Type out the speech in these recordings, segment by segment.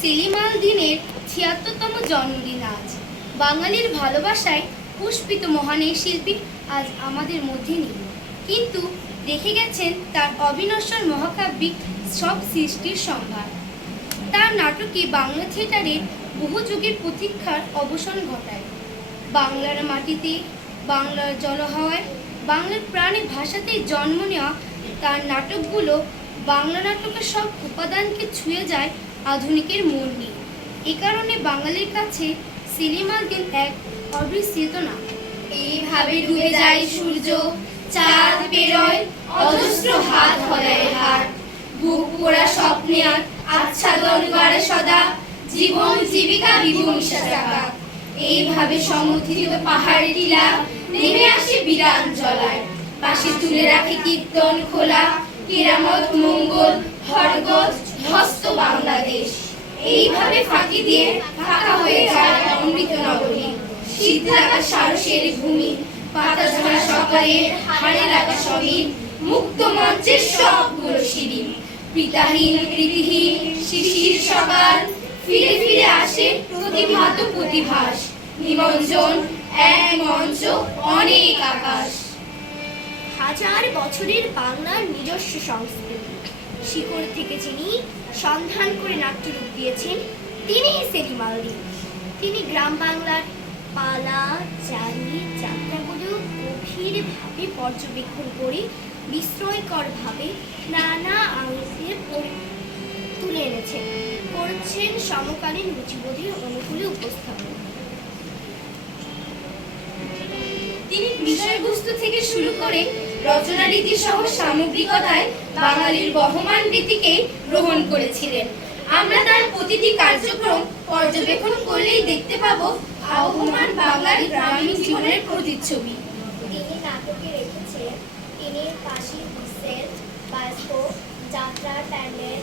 সেলিম আল দিনের ছিয়াত্তরতম জন্মদিন আজ। বাঙালির ভালোবাসায় পুষ্পিত মহান এই শিল্পী আজ আমাদের মধ্যে নেই। কিন্তু রেখে গেছেন তার অবিনশ্বর মহাকাব্যিক সব সৃষ্টির সম্ভার। তার নাটকে বাংলা থিয়েটারের বহু যুগের প্রতীক্ষার অবসান ঘটায়। বাংলার মাটিতে, বাংলার জলহাওয়ায়, বাংলার প্রাণে ভাষাতে জন্ম নেওয়া তার নাটকগুলো বাংলা নাটকের সব উপাদানকে ছুঁয়ে যায় আধুনিকের মন নিয়ে এ কারণে বাঙালির কাছে আল দিন এক অবিস্মৃত নাম এইভাবে ডুবে যায় সূর্য, চাঁদ বেরোয়, অজস্র হাত হলায় হার। বুক পোড়া স্বপ্নে আর আচ্ছাদন করে সদা, জীবন জীবিকা বিভূষা চাকা এইভাবে সমুদ্রিত পাহাড় টিলা, নেমে আসে বিরান জলায়। পাশে তুলে রাখে কীর্তন খোলা, কেরামত, মঙ্গল, হরগজ হস্ত বাংলাদেশ। এইভাবে ফাঁকি দিয়ে ফাঁকা হয়ে যায় অমৃত নগরী। সিদ্ধ রাখা সারসের ভূমি, পাতা ঝরা সকালে হাড়ে রাখা সবই মুক্ত মঞ্চের সবগুলো সিঁড়ি। পিতাহীন, কৃতিহীন, শিশির সকাল ফিরে ফিরে আসে প্রতিভাত প্রতিভাস। নিমঞ্জন এক মঞ্চ, অনেক আকাশ। হাজার বছরের বাংলার নিজস্ব সংস্কৃতি। শিকড় থেকে যিনি সন্ধান করে নাট্যরূপ দিয়েছেন, তিনি সেলিম তিনি গ্রাম বাংলার পালা চারি যাত্রাগুলো গভীরভাবে পর্যবেক্ষণ করে বিস্ময়করভাবে নানা পরি- তুলে এনেছেন। করছেন সমকালীন রুচিবোধের অনুকূলে উপস্থাপন। তিনি বিষয়বস্তু থেকে শুরু করে রচনা রীতি সহ সামগ্রিকতায় বাঙালির বহমান রীতিকেই গ্রহণ করেছিলেন। আমরা তার প্রতিটি কার্যক্রম পর্যবেক্ষণ করলেই দেখতে পাবো আবহমান বাংলার গ্রামীণ জীবনের প্রতিচ্ছবি। তিনি নাটকে রেখেছেন। তিনি কাশি বিশ্বের বাস্প যাত্রা প্যান্ডেল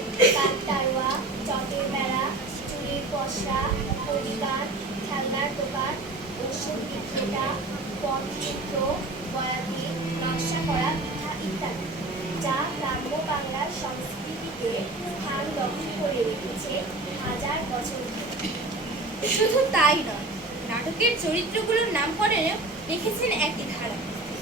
শুধু তাই নয়, নাটকের চরিত্রগুলোর নামকরণে রেখেছেন একই ধারা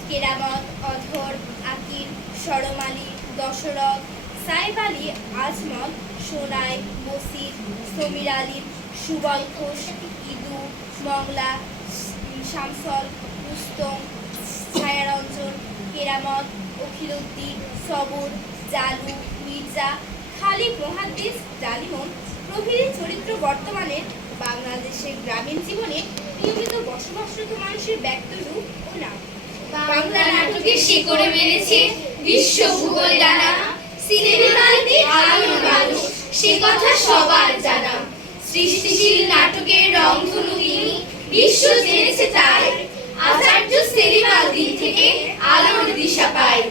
কেরামত, অধর আকির সরমালি দশরথ সাইব আলী আজমত সোনাই বসির সমীর আলী সুবল ঘোষ, ইদু, মংলা, শামসল, রুস্তম, ছায়ারঞ্জন, কেরামত, অখিলউদ্দিন, সবর, জালু, মির্জা, খালিদ মহাদ্দেশ ডালিমন প্রভৃতি চরিত্র বর্তমানে বাংলাদেশের গ্রামীণ জীবনে নিয়মিত বসবাসরত মানুষের ব্যক্ত রূপ ও নাম। বাংলা নাটকের শিকড়ে মেরেছে বিশ্ব ভূগোল ডানা। সিনেমাতে আলোর মানুষ, সে কথা সবার জানা। সৃষ্টিশীল নাটকের রংধনু তিনি, বিশ্ব জেনেছে তাই। আচার্য সেলিম আল দিন থেকে আলোর দিশা পায়।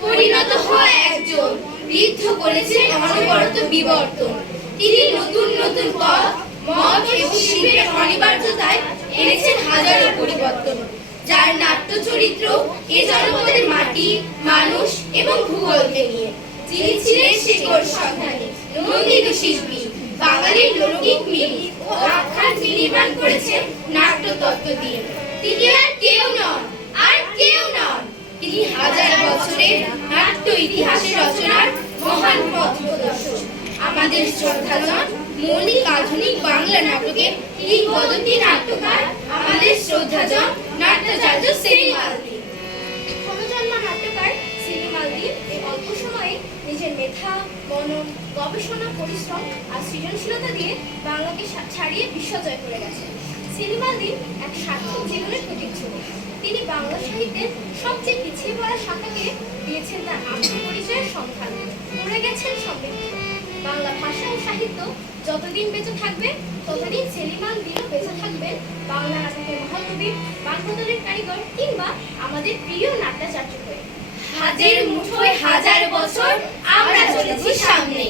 পরিণত হয় একজন, বৃদ্ধ করেছেন অনবরত বিবর্তন। তিনি নতুন নতুন পথ মত এবং শিল্পের অনিবার্যতায় এনেছেন হাজারো পরিবর্তন, যার নাট্য চরিত্র এ জনপদের মাটি, মানুষ এবং ভূগোলকে নিয়ে। যিনি ছিলেন শেকড় সন্ধানী নন্দিত শিল্পী, বাঙালির লৌকিক মিল ও আখ্যান নির্মাণ করেছেন নাট্য তত্ত্ব দিয়ে। তিনি আর কেউ নন, আর কেউ নন। তিনি হাজার বছরের নাট্য ইতিহাসের রচনার মহান পথ প্রদর্শক আমাদের শ্রদ্ধাজন মৌলিক আধুনিক বাংলা নাটকে কিংবদন্তি নাট্যকার আমাদের শ্রদ্ধাজন নাট্যাচার্য সেলিম নিজের মেধা, মনন, গবেষণা, পরিশ্রম আর সৃজনশীলতা দিয়ে বাংলাকে ছাড়িয়ে বিশ্বজয় করে গেছেন। সেলিম এক সার্থক জীবনের প্রতিচ্ছবি। তিনি বাংলা সাহিত্যের সবচেয়ে পিছিয়ে পড়া শাখাকে দিয়েছেন তার আত্মপরিচয়ের সন্ধান সাহিত্য যতদিন বেঁচে থাকবে, ততদিন সেলিমান দিনও বেঁচে থাকবে। বাংলা নাটকের মহাকবি বাংলাদেশের কারিগর কিংবা আমাদের প্রিয় নাট্যাচার্য হয়ে হাজার মুঠোয় হাজার বছর আমরা চলেছি সামনে।